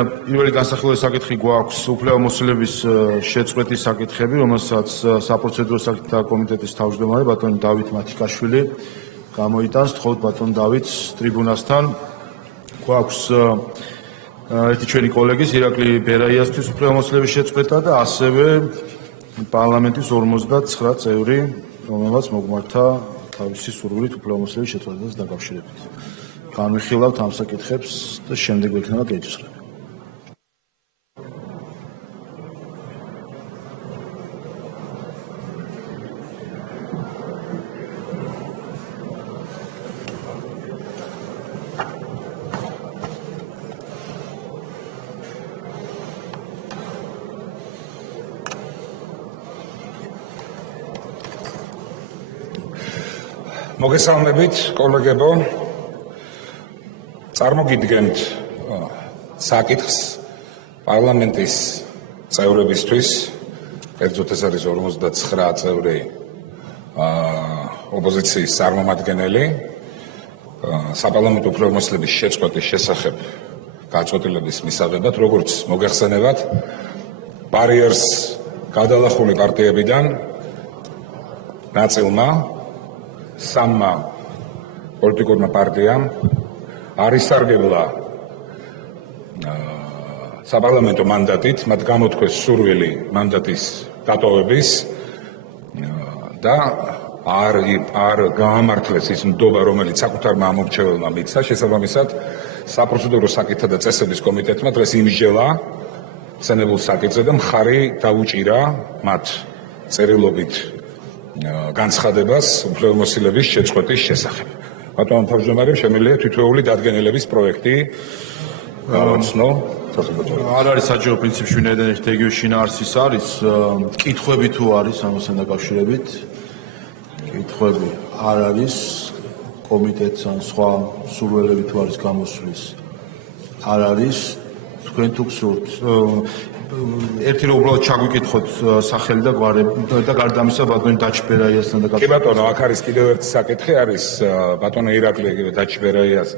პირველი განსახილველი საკითხი გვაქვს უფლებამოსილების შეწყვეტის საკითხები, რომელსაც საპროცედურო საკითხთა კომიტეტის თავმჯდომარე ბატონი დავით მათიკაშვილი გამოიტანს. თხოვთ ბატონ დავითს ტრიბუნასთან. გვაქვს ერთი ჩვენი კოლეგის ირაკლი ბერაიასთვის უფლებამოსილების შეწყვეტა და ასევე პარლამენტის 59 წევრი, რომელმაც მოგმართა თავისი სურვილით უფლებამოსილების შეწყვეტას დაკავშირებით. განვიხილავთ ამ საკითხებს და შემდეგ ვექნება კეთილსხლები. მოგესალმებით, კოლეგებო. წარმოგიდგენთ საკითხს პარლამენტის წევრებისთვის, კერძოდ ეს არის 59 წევრი ოპოზიციის წარმომადგენელი, საპარლამენტო უფლებამოსილების შეწყვეტის შესახებ გაწყვეტილების მისაღებად, როგორც მოგეხსენებათ, ბარიერს გადალახული პარტიებიდან ნაწილმა სამმა პოლიტიკურმა პარტიამ არისარგებლა საპარლამენტო მანდატით, მათ გამოთქვეს სურვილი მანდატის დატოვების და არ გაამართლეს ის ნდობა, რომელიც საკუთარმა ამორჩეველმა მისცა. შესაბამისად, საპროცედურო საკითხთა და წესების კომიტეტმა დღეს იმსჯელა ხსენებულ საკითხზე და მხარი დაუჭირა მათ წერილობით განცხადებას უფლებამოსილების შეწყვეტის შესახებ. ბატონო თავმჯდომარე, შემიძლია თითოეული დადგენილების პროექტი გავაცნო. არ არის საჭირო პრინციპში ვინაიდან ერთეგივე შინაარსის არის, კითხვები თუ არის ამასთან დაკავშირებით, კითხვები არ არის, კომიტეტს ან სხვა სურვილები თუ არის გამოსვლის არ არის, თქვენ თუ გსურთ ერთი რომ უბრალოდ ჩაგვიკითხოთ სახელი და გვარები და გარდა ამისა ბატონი დაჩბერაიასთან დაკავშირებით. კი ბატონო, აქ არის კიდევ ერთი საკითხი, არის ბატონო ირაკლი დაჩბერაიას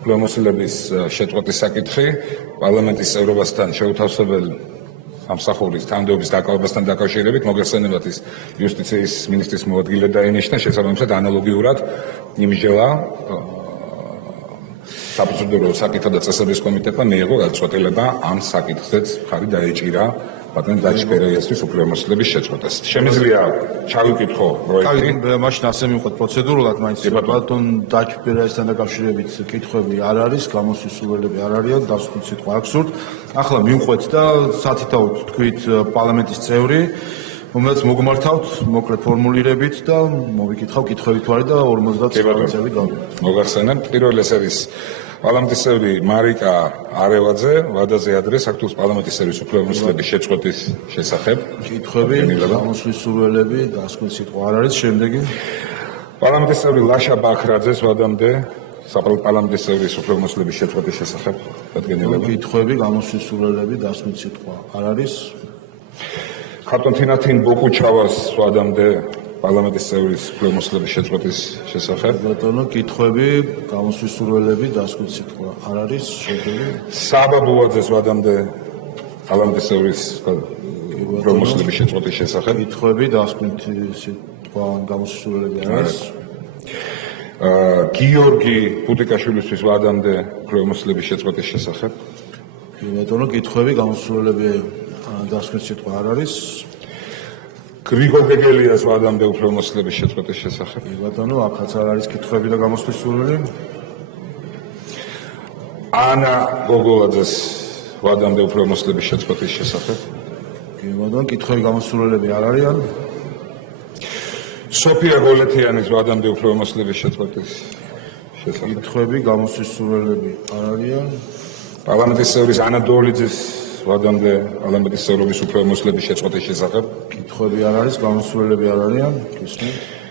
უფლებამოსილების შეწყვეტის საკითხი, პარლამენტის წევრობასთან შეუთავსებელ სამსახურის თანამდებობის დაკავებასთან დაკავშირებით. მოგეხსენებათ, ის იუსტიციის მინისტრის მოადგილე დაინიშნა, შესაბამისად ანალოგიურად იმსჯელა საპროცედურო საკითხთა და წესების კომიტეტმა მიიღო გადაწყვეტილება ამ საკითხზეც მხარი დაეჭირა ბატონ დაჩბერაიასთვის უფლებამოსილების შეწყვეტას. შემიძლია ჩავიკითხო პროექტი? მაშინ ასე მივყვეთ პროცედურულად, მაინც ბატონ დაჩბერაიასთან დაკავშირებით კითხვები არ არის, გამოსვლის სურვილები არ არიან, დასკვნითი სიტყვა არ გსურთ. ახლა მივყვეთ და სათითაოდ თქვით პარლამენტის წევრი, რომელსაც მოგმართავთ მოკლე ფორმულირებით და მოვიკითხავ კითხვები თუ არის და 59 წელი გავიგებთ. მოგახსენებთ, პირველი ეს არის პარლამენტის წევრი მარიკა არევაძე, ვადაზე ადრეს საქართველოს პარლამენტის წევრის უფლებამოსილების შეწყვეტის შესახებ. კითხვები, გამოსვლის სურვილები, დასკვნითი სიტყვა არ არის, შემდეგი პარლამენტის წევრი ლაშა ბაქრაძეს ვადამდე საპარლამენტის წევრის უფლებამოსილების შეწყვეტის შესახებ დადგენილება. კითხვები, გამოსვლის სურვილები, დასკვნითი სიტყვა არ არის. ხატონ თინათინ ბოკუჩავას ვადამდე პარლამენტის წევრის უფლებამოსილების შეწყვეტის შესახებ. ბატონო, კითხვები, გამოსვლის სურვილები, დასკვნითი სიტყვა არ არის, შემდეგი საბა ბუაძეს ვადამდე პარლამენტის წევრის უფლებამოსილების შეწყვეტის შესახებ. კითხვები, დასკვნითი სიტყვა, გამოსვლის სურვილები არ არის. გიორგი ბუტიკაშვილისთვის ვადამდე უფლებამოსილების შეწყვეტის შესახებ. ბატონო, კითხვები, გამოსვლის სურვილები, დასკვნითი სიტყვა არ არის. გრიგოლ გეგელიას ვადამდე უფლებამოსილების შეწყვეტის შესახებ. ბატონო, აქაც არ არის კითხვები და გამოსვლის სურვილი. ანა გოგოლაძეს ვადამდე უფლებამოსილების შეწყვეტის შესახებ. ბატონო, კითხვები, გამოსვლის სურვილები არ არიან. სოფია გოლეთიანის ვადამდე უფლებამოსილების შეწყვეტის შესახებ. კითხვები, გამოსვლის სურვილები არ არიან. პარლამენტის წევრის ანა დოლიძის ვადამდე პარლამენტის წევრობის უფლებამოსილების შეწყვეტის შესახებ. კითხვები არ არის, გამოსვლელები არ არიან.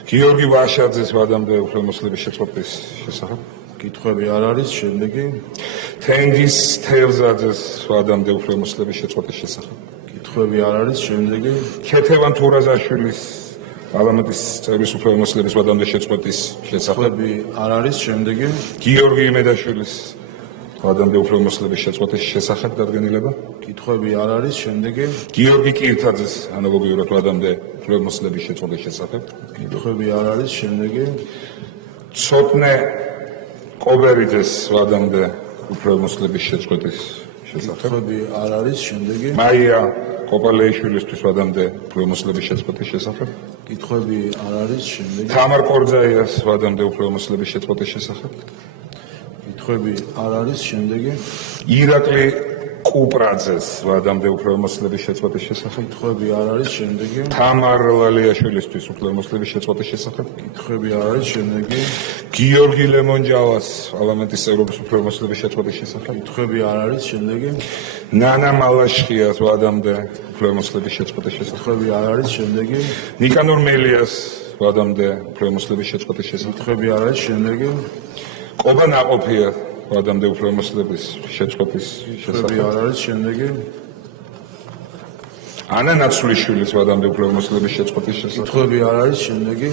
გიორგი ვაშაძეს ვადამდე უფლებამოსილების შეწყვეტის შესახებ. კითხვები არ არის, შემდეგი თენგიზ თევზაძეს ვადამდე უფლებამოსილების შეწყვეტის შესახებ. კითხვები არ არის, შემდეგი ქეთევან თურაზაშვილის პარლამენტის წევრის უფლებამოსილების ვადამდე შეწყვეტის შესახებ. კითხვები არ არის, შემდეგი გიორგი იმედაშვილის ადამიანთა უფლებამოსილების შეწყვეტის შესახებ დადგენილება. კითხვები არ არის. შემდეგი გიორგი კირთაძეს ანალოგიურად ადამიანთა უფლებამოსილების შეწყვეტის შესახებ. კითხვები არ არის. შემდეგი ცოტნე კობერიძეს ადამიანთა უფლებამოსილების შეწყვეტის შესახებ. კითხვები არ არის. შემდეგი მაია კოპალეიშვილისთვის ადამიანთა უფლებამოსილების შეწყვეტის შესახებ. კითხვები არ არის. შემდეგი თამარ კორძაიას ადამიანთა უფლებამოსილების შეწყვეტის შესახებ. კითხვები არ არის. შემდეგი ირაკლი კუპრაძეს ადამიანთა უფლებამოსილების შეწყვეტის შესახებ. კითხვები არ არის. შემდეგი თამარ ლალიაშვილისთვის უფლებამოსილების შეწყვეტის შესახებ. კითხვები არ არის. შემდეგი გიორგი ლემონჯავას პარლამენტის წევრობის უფლებამოსილების შეწყვეტის შესახებ. კითხვები არ არის. შემდეგი ნანა მალაშხიას ადამიანთა უფლებამოსილების შეწყვეტის შესახებ. კითხვები არ არის. შემდეგი ნიკანორ მელიას ადამიანთა უფლებამოსილების შეწყვეტის შესახებ. კითხვები არ არის. შემდეგი ყობა ნაყოფია ადამიანთა უფლებამოსილების შეწყვეტის კითხვები შესახებ. არ არის. შემდეგი ანა ნაცვლიშვილის ადამიანთა უფლებამოსილების შეწყვეტის შესახებ. კითხვები არ არის. შემდეგი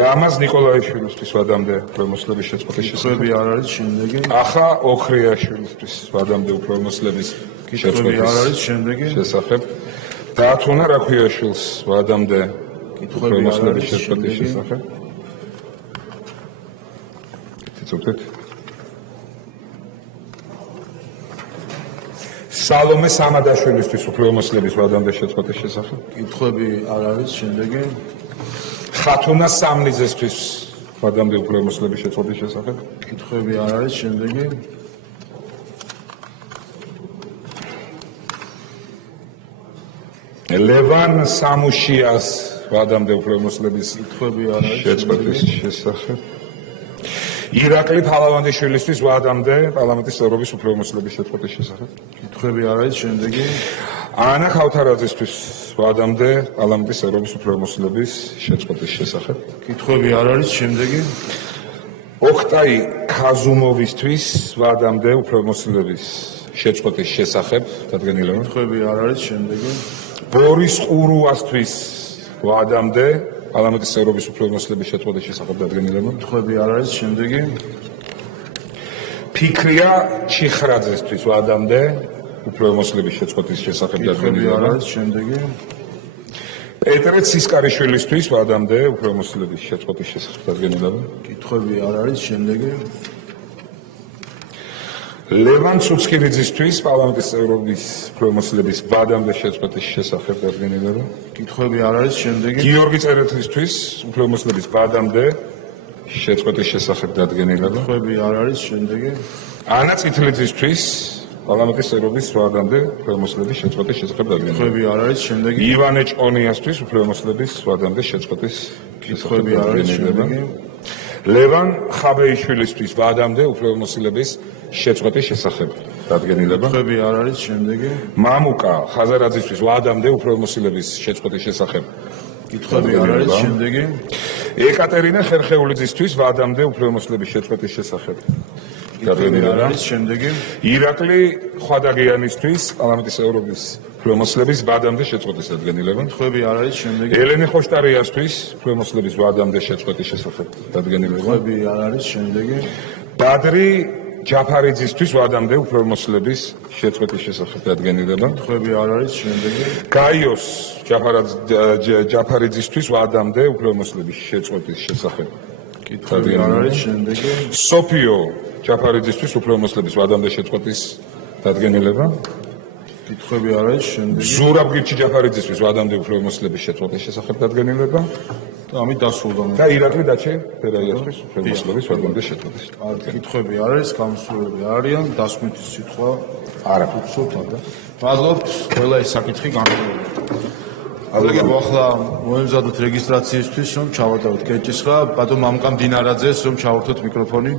რამაზ ნიკოლაიშვილისთვის ადამიანთა უფლებამოსილების შეწყვეტის შესახებ. კითხვები არ არის. შემდეგი ახა ოქრიაშვილისთვის ადამიანთა უფლებამოსილების კითხვები არ არის. შემდეგი შესახებ. დაათუნა რაქვიაშვილს ადამიანთა კითხვები არ უფლებამოსილების არის. შეწყვეტის შემდეგი შესახებ. ცოტა სალომე სამადაშვილისთვის უფლებამოსილების ადამიანთა შეწყვეტის შესახებ. კითხვები არ არის. შემდეგი ხათუნა სამნიძესთვის ადამიანთა უფლებამოსილების შეწყვეტის შესახებ. კითხვები არ არის. შემდეგი ლევან სამუშიას ადამიანთა უფლებამოსილების კითხვები არ არის. შეწყვეტის შესახებ. ირაკლი ფალავანდიშვილისთვის ადამიანთა პარლამენტის წევრობის უფლებამოსილების შეწყვეტის შესახებ. კითხვები არ არის. შემდეგი ანა ქავთარაძისთვის ადამიანთა პარლამენტის წევრობის უფლებამოსილების შეწყვეტის შესახებ. კითხვები არ არის. შემდეგი ოქტაი ქაზუმოვისთვის ადამიანთა უფლებამოსილების შეწყვეტის შესახებ დადგენილება. კითხვები არ არის. შემდეგი ბორის ყურუასთვის ადამიანთა პარლამენტის წევრობის უფლებამოსილების შეწყვეტის შესახებ დადგენილება. კითხვები არ არის. შემდეგი ფიქრია ჩიხრაძესთვის ადამიანთა უფლებამოსილების შეწყვეტის შესახებ კითხვები არ დადგენილება. არის. შემდეგი პეტრე ცისკარიშვილისთვის ადამიანთა უფლებამოსილების შეწყვეტის შესახებ დადგენილება. კითხვები არ არის. შემდეგი ლევან ცუცქირიძისთვის პარლამენტის წევრობის უფლებამოსილების ადამიანთა შეწყვეტის შესახებ დადგენილება. კითხვები არ არის. შემდეგი გიორგი წერეთლისთვის უფლებამოსილების ადამიანთა შეწყვეტის შესახებ დადგენილება. კითხვები არ არის. შემდეგი ანა წითლიძისთვის პარლამენტის წევრობის ადამიანთა უფლებამოსილების შეწყვეტის შესახებ დადგენილება. კითხვები არ არის. შემდეგი ივანე ჭონიასთვის უფლებამოსილების ადამიანთა შეწყვეტის შესახებ კითხვები არ არის. დადგენილება. შემდეგი ლევან ხაბეიშვილისთვის ადამიანთა უფლებამოსილების შეწყვეტის შესახებ დადგენილება. კითხვები არ არის. შემდეგი მამუკა ხაზარაძისთვის ადამიანთა უფლებამოსილების შეწყვეტის შესახებ კითხვები არ არის. შემდეგი ეკატერინა ხერხეულიძისთვის ადამიანთა უფლებამოსილების შეწყვეტის შესახებ კითხვები არ დადგენილება. არის. შემდეგი ირაკლი ხვადაგიანისთვის პარლამენტის წევრობის უფლებამოსილების ადამიანთა შეწყვეტის დადგენილება. კითხვები არ არის. შემდეგი ელენე ხოშტარიასთვის უფლებამოსილების ადამიანთა შეწყვეტის შესახებ დადგენილება. კითხვები არ არის. შემდეგი ბადრი ჯაფარიძისთვის ადამიანთა უფლებამოსილების შეწყვეტის შესახებ დადგენილება. კითხვები არ არის. შემდეგი გაიოს ჯაფარიძისთვის ადამიანთა უფლებამოსილების შეწყვეტის შესახებ კითხვები არ არის. შემდეგი სოფიო ჯაფარიძისთვის უფლებამოსილების ადამიანთა შეწყვეტის დადგენილება. კითხვები არ არის. შემდეგი ზურაბ გირჩი ჯაფარიძისთვის ადამიანთა უფლებამოსილების შეწყვეტის შესახებ დადგენილება. ამით დასრულდა. და ირაკლი დაჩე ფერაიასთვის უფლებამოსილების ადამიანთა შეწყვეტის. კითხვები არ არის. გამოსულები არიან. დასმითი სიტყვა არა. უცოთ და მადლობთ. ყველა ეს საკითხი განხილულია. ალეგებო ახლა მოემზადოთ რეგისტრაციისთვის, რომ ჩავატაროთ კეჭისყრა. ბატონ მამუკა მდინარაძეს, რომ ჩავართოთ მიკროფონი.